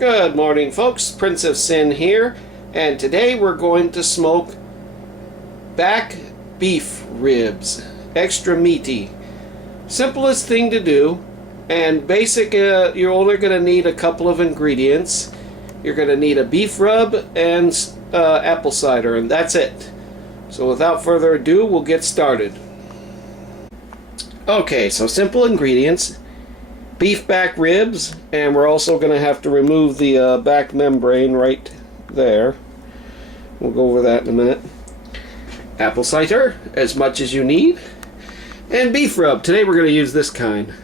Good morning, folks. Prince of Sin here, and today we're going to smoke back beef ribs. Extra meaty. Simplest thing to do, and basic. You're only going to need a couple of ingredients. You're going to need a beef rub and apple cider, and that's it. So without further ado, we'll get started. Okay, so simple ingredients. Beef back ribs, and we're also going to have to remove the back membrane right there. We'll go over that in a minute. Apple cider, as much as you need. And beef rub. Today we're going to use this kind.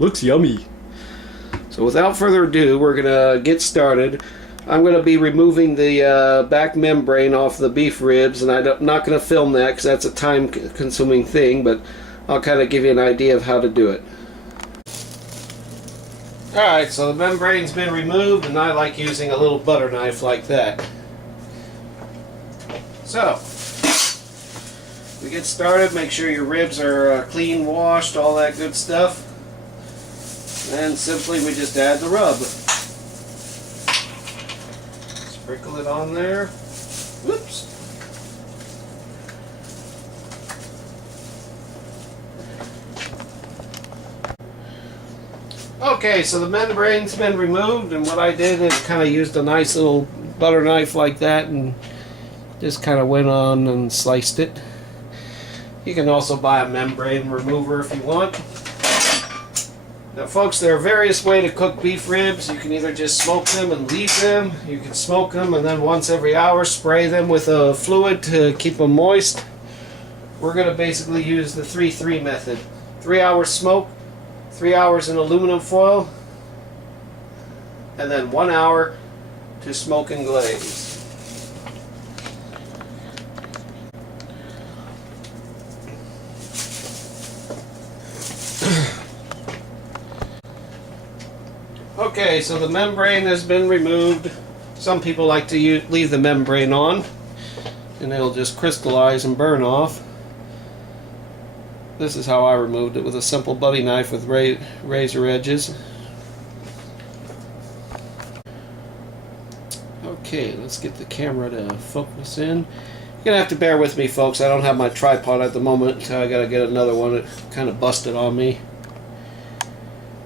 Looks yummy. So without further ado, we're going to get started. I'm going to be removing the back membrane off the beef ribs, and I'm not going to film that because that's a time-consuming thing, but I'll kind of give you an idea of how to do it. Alright, so the membrane's been removed, and I like using a little butter knife like that. So, we get started. Make sure your ribs are clean, washed, all that good stuff. And simply we just add the rub. Sprinkle it on there. Whoops. Okay, so the membrane's been removed, and what I did is kind of used a nice little butter knife like that and just kind of went on and sliced it. You can also buy a membrane remover if you want. Now folks, there are various ways to cook beef ribs. You can either just smoke them and leave them. You can smoke them and then once every hour spray them with a fluid to keep them moist. We're going to basically use the 3-3 method. 3 hours smoke, 3 hours in aluminum foil, and then 1 hour to smoke and glaze. Okay, so the membrane has been removed. Some people like to leave the membrane on, and it'll just crystallize and burn off. This is how I removed it, with a simple buddy knife with razor edges. Okay, let's get the camera to focus in. You're going to have to bear with me, folks. I don't have my tripod at the moment, so I got to get another one. It kind of busted on me.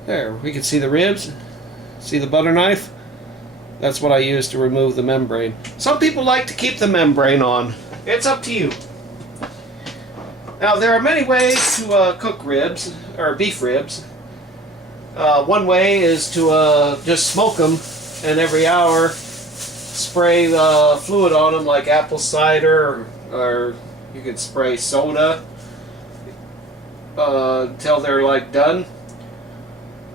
There, we can see the ribs. See the butter knife? That's what I use to remove the membrane. Some people like to keep the membrane on. It's up to you. Now, there are many ways to cook ribs, or beef ribs. One way is to just smoke them, and every hour spray fluid on them, like apple cider, or you could spray soda until they're like done.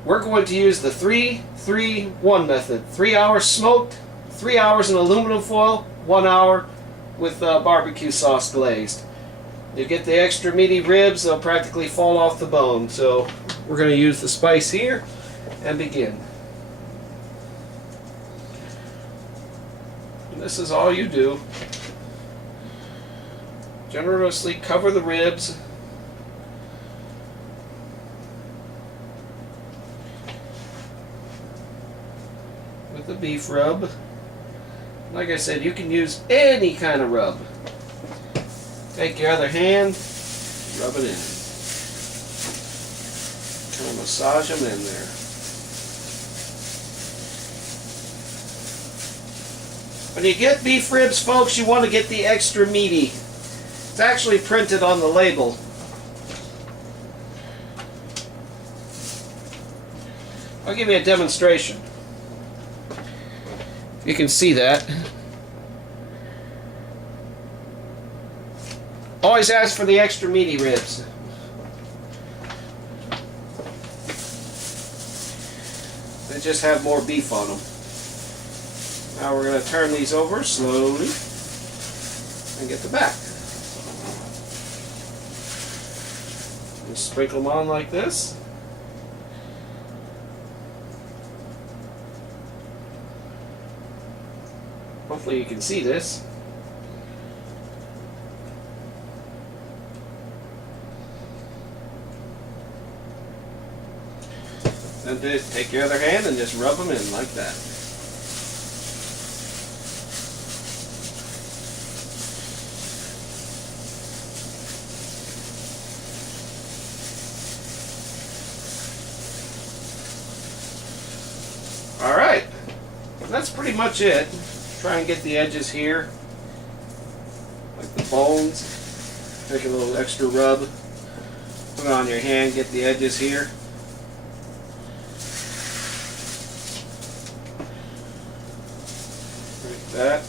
We're going to use the 3-3-1 method. 3 hours smoked, 3 hours in aluminum foil, 1 hour with barbecue sauce glazed. You get the extra meaty ribs, they'll practically fall off the bone. So we're going to use the spice here and begin. And this is all you do. Generously cover the ribs. With the beef rub. Like I said, you can use any kind of rub. Take your other hand, rub it in. Kind of massage them in there. When you get beef ribs, folks, you want to get the extra meaty. It's actually printed on the label. I'll give you a demonstration. You can see that. Always ask for the extra meaty ribs. They just have more beef on them. Now we're going to turn these over slowly and get the back. Just sprinkle them on like this. Hopefully you can see this. And just take your other hand and just rub them in like that. that's pretty much it. Try and get the edges here, like the bones. Take a little extra rub. Put it on your hand, get the edges here. Like that.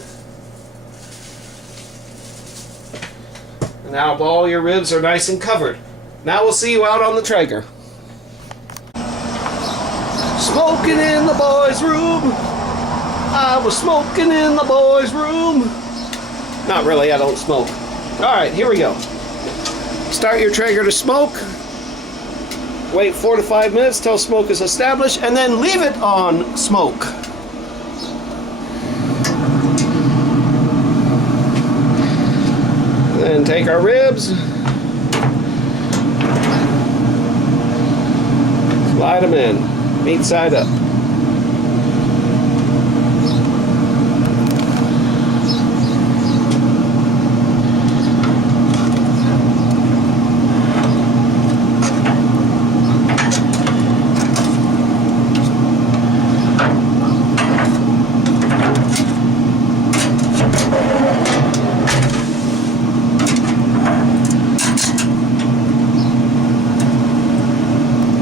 And now all your ribs are nice and covered. Now we'll see you out on the Traeger. Smoking in the boys' room. I was smoking in the boys' room. Not really, I don't smoke. Alright, here we go. Start your Traeger to smoke. Wait 4 to 5 minutes till smoke is established, and then leave it on smoke. Then take our ribs. Slide them in, meat side up.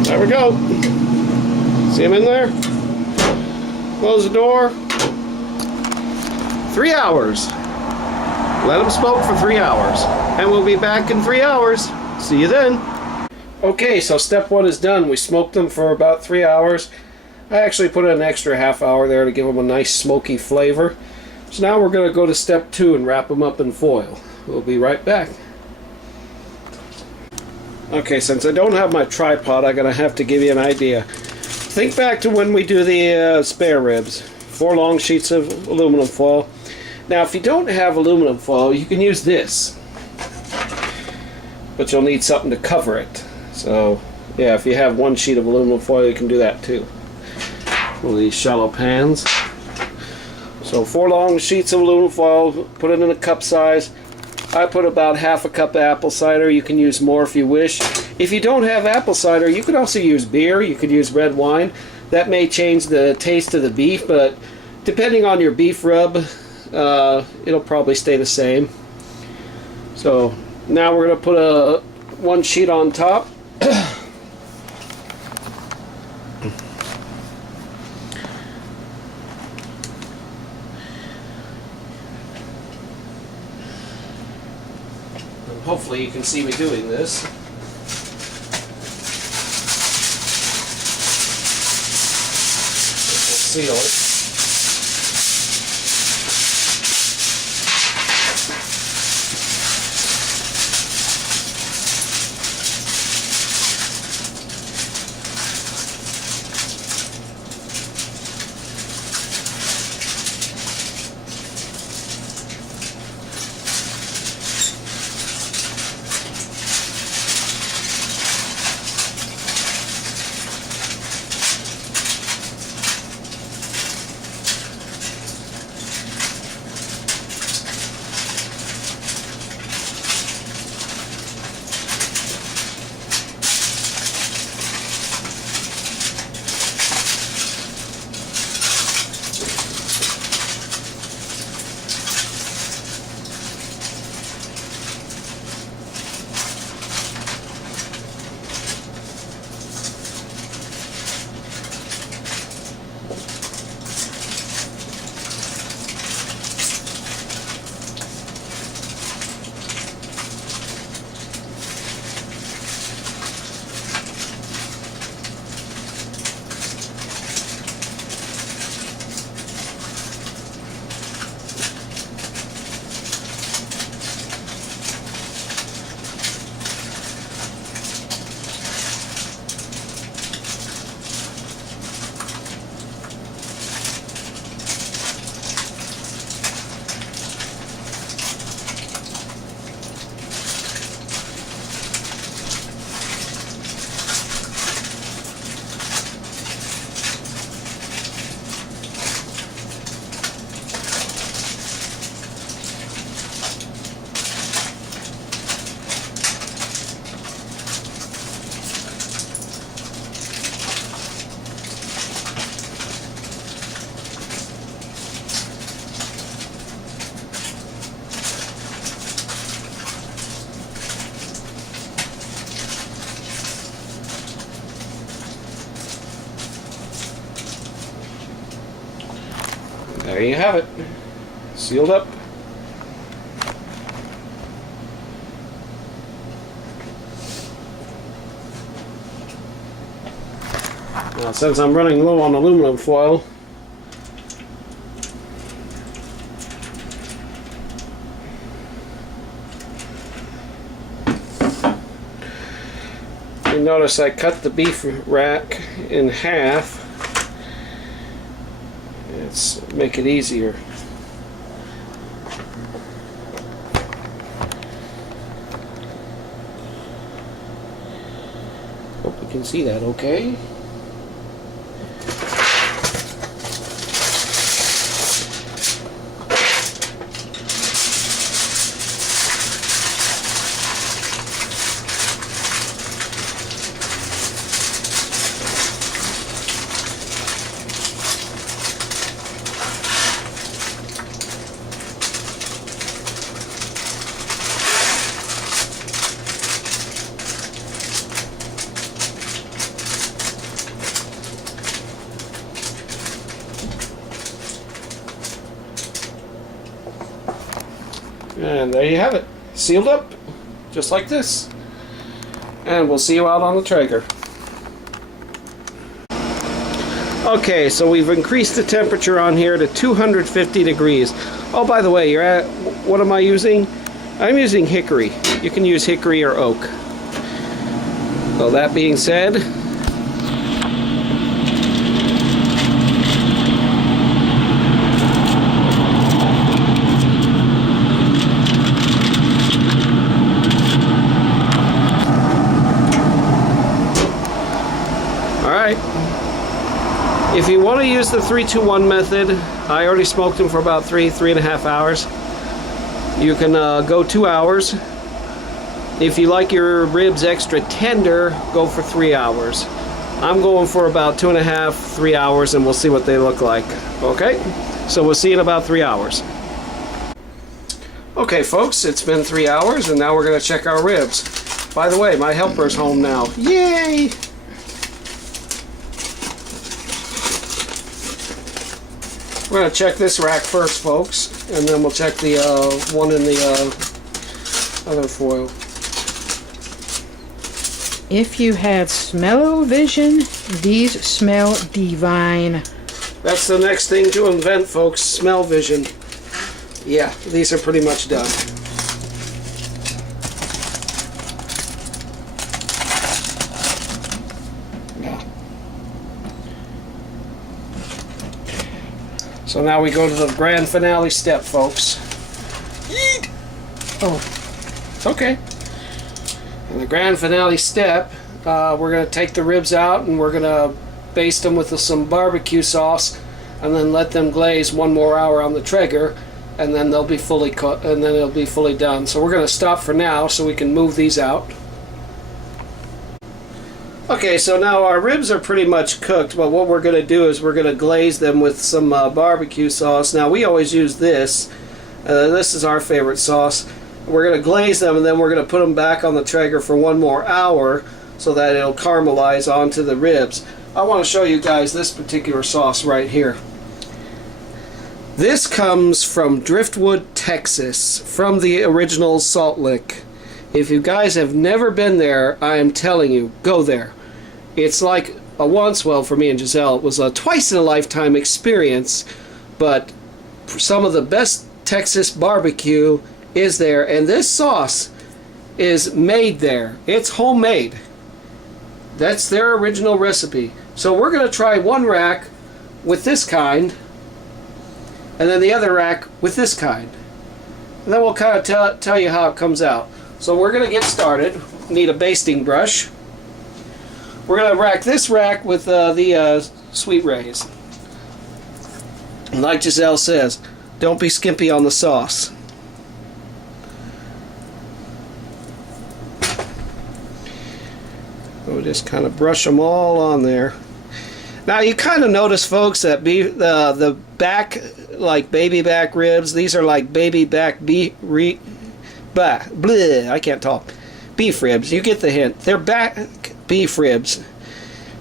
There we go. See him in there? Close the door. 3 hours. Let them smoke for 3 hours. And we'll be back in 3 hours. See you then. Okay, so step 1 is done. We smoked them for about 3 hours. I actually put an extra half hour there to give them a nice smoky flavor. So now we're going to go to step 2 and wrap them up in foil. We'll be right back. Okay, since I don't have my tripod, I'm going to have to give you an idea. Think back to when we do the spare ribs. 4 long sheets of aluminum foil. Now, if you don't have aluminum foil, you can use this. But you'll need something to cover it. So, yeah, if you have 1 sheet of aluminum foil, you can do that too. One of these shallow pans. So 4 long sheets of aluminum foil, put it in a cup size. I put about half a cup of apple cider. You can use more if you wish. If you don't have apple cider, you could also use beer. You could use red wine. That may change the taste of the beef, but depending on your beef rub, it'll probably stay the same. So now we're going to put 1 sheet on top. Hopefully you can see me doing this. We'll seal it. there you have it. Sealed up. Now, since I'm running low on aluminum foil, you notice I cut the beef rack in half. Let's make it easier. Hope you can see that okay. And there you have it, sealed up, just like this. And we'll see you out on the Traeger. Okay, so we've increased the temperature on here to 250 degrees. Oh, by the way, you're at, what am I using? I'm using hickory. You can use hickory or oak. So that being said, if you want to use the 3-2-1 method, I already smoked them for about 3.5 hours. You can go 2 hours. If you like your ribs extra tender, go for 3 hours. I'm going for about 2.5, 3 hours, and we'll see what they look like. Okay? So we'll see in about 3 hours. Okay, folks, it's been 3 hours, and now we're going to check our ribs. By the way, my helper's home now. Yay! We're going to check this rack first, folks, and then we'll check the one in the other foil. If you have smell-o-vision, these smell divine. That's the next thing to invent, folks, smell-vision. Yeah, these are pretty much done. So now we go to the grand finale step, folks. Yeet! Oh, it's okay. In the grand finale step, we're going to take the ribs out and we're going to baste them with some barbecue sauce, and then let them glaze 1 more hour on the Traeger, and then they'll be fully cooked, and then it'll be fully done. So we're going to stop for now so we can move these out. Okay, so now our ribs are pretty much cooked, but what we're going to do is we're going to glaze them with some barbecue sauce. Now, we always use this. This is our favorite sauce. We're going to glaze them, and then we're going to put them back on the Traeger for 1 more hour so that it'll caramelize onto the ribs. I want to show you guys this particular sauce right here. This comes from Driftwood, Texas, from the original Salt Lick. If you guys have never been there, I am telling you, go there. It's like a once, well, for me and Giselle, it was a twice-in-a-lifetime experience, but some of the best Texas barbecue is there, and this sauce is made there. It's homemade. That's their original recipe. So we're going to try one rack with this kind, and then the other rack with this kind. And then we'll kind of tell you how it comes out. So we're going to get started. Need a basting brush. We're going to rack this rack with the sweet rays. And like Giselle says, don't be skimpy on the sauce. We'll just kind of brush them all on there. Now you kind of notice, folks, that the back, like baby back ribs, these are like baby back I can't talk. Beef ribs. You get the hint. They're back beef ribs.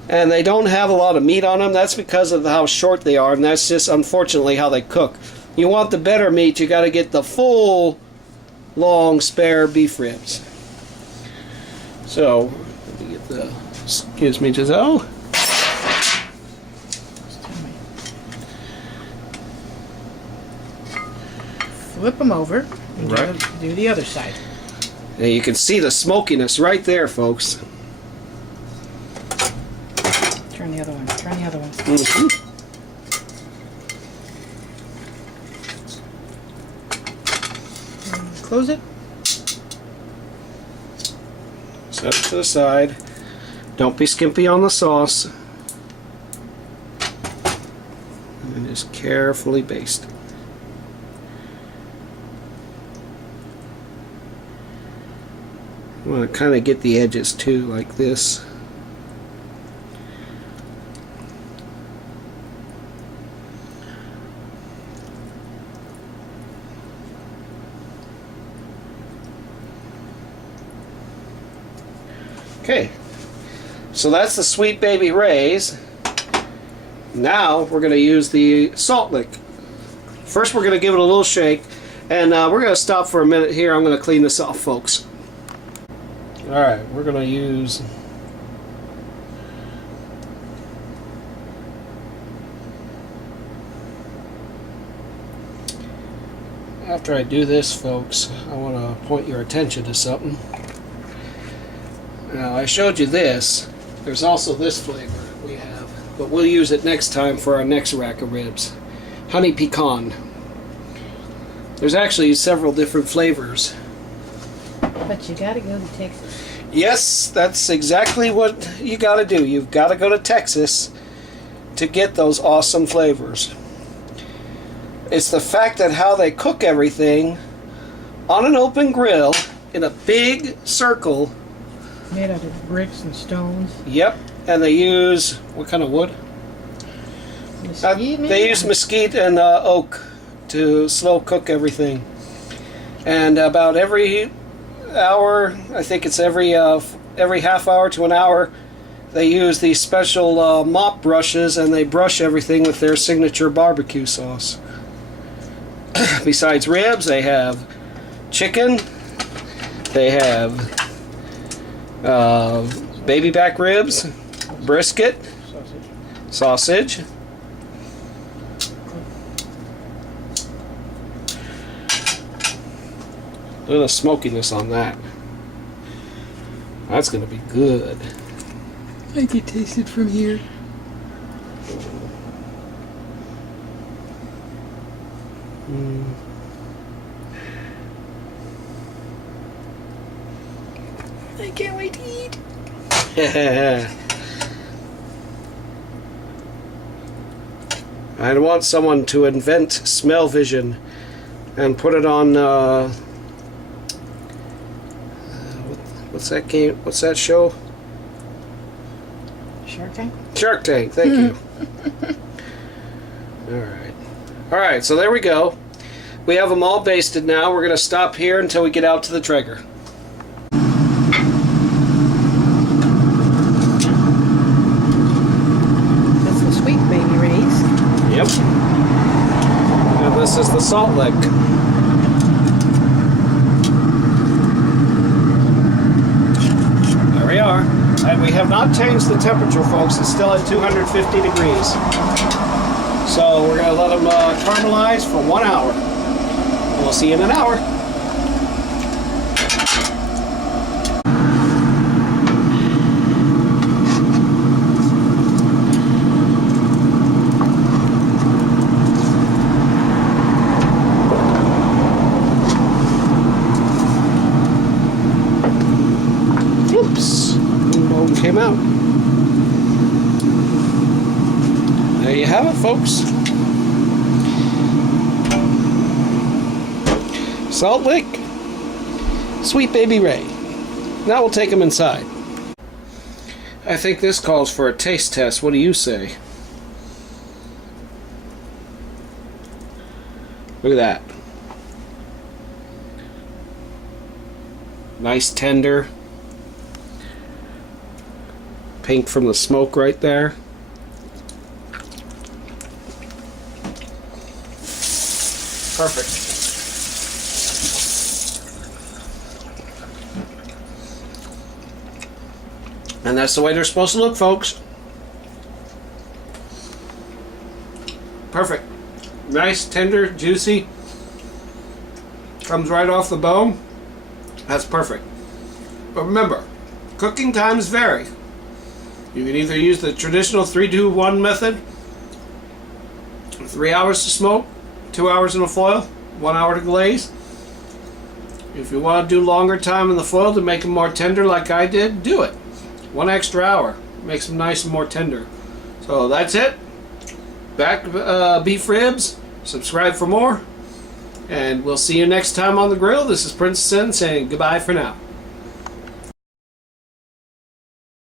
and they don't have a lot of meat on them. That's because of how short they are, and that's just unfortunately how they cook. You want the better meat, you got to get the full long spare beef ribs. So let me get the, excuse me, Giselle. Flip them over and Right. do the other side. And you can see the smokiness right there, folks. Turn the other one. Turn the other one. Mm-hmm. Close it. Set it to the side. Don't be skimpy on the sauce. And just carefully baste. I want to kind of get the edges too, like this. Okay, so that's the Sweet Baby Ray's. Now we're going to use the salt lick. First we're going to give it a little shake, and we're going to stop for a minute here. I'm going to clean this off, folks. Alright, we're going to use after I do this, folks, I want to point your attention to something. Now, I showed you this. There's also this flavor we have, but we'll use it next time for our next rack of ribs. Honey pecan. There's actually several different flavors. But you gotta go to Texas. Yes, that's exactly what you gotta do. You've gotta go to Texas to get those awesome flavors. It's the fact that how they cook everything on an open grill in a big circle. Made out of bricks and stones. Yep, and they use, what kind of wood? Mesquite, They use mesquite and oak to slow cook everything. And about every hour, I think it's every half hour to an hour, they use these special mop brushes, and they brush everything with their signature barbecue sauce. Besides ribs, they have chicken, they have baby back ribs, brisket, sausage. Look at the smokiness on that. That's going to be good. I can taste it from here. I can't wait to eat. I want someone to invent smell vision and put it on what's that game? What's that show? Shark Tank? Shark Tank, thank you. Alright. Alright, so there we go. We have them all basted now. We're going to stop here until we get out to the Traeger. That's the Sweet Baby Ray's. Yep. And this is the salt lick. There we are. And we have not changed the temperature, folks. It's still at 250 degrees. So we're going to let them caramelize for 1 hour. And we'll see you in an hour. Oops. Bone came out. There you have it, folks. Salt lick, Sweet Baby Ray. Now we'll take them inside. I think this calls for a taste test. What do you say? Look at that. Nice tender. pink from the smoke right there. Perfect. And that's the way they're supposed to look, folks. Perfect. Nice, tender, juicy. Comes right off the bone. That's perfect. But remember, cooking times vary. You can either use the traditional 3-2-1 method, 3 hours to smoke, 2 hours in a foil, 1 hour to glaze. If you want to do longer time in the foil to make them more tender like I did, do it. 1 extra hour makes them nice and more tender. So that's it. Back beef ribs. Subscribe for more. And we'll see you next time on the grill. This is Prince Sin saying goodbye for now.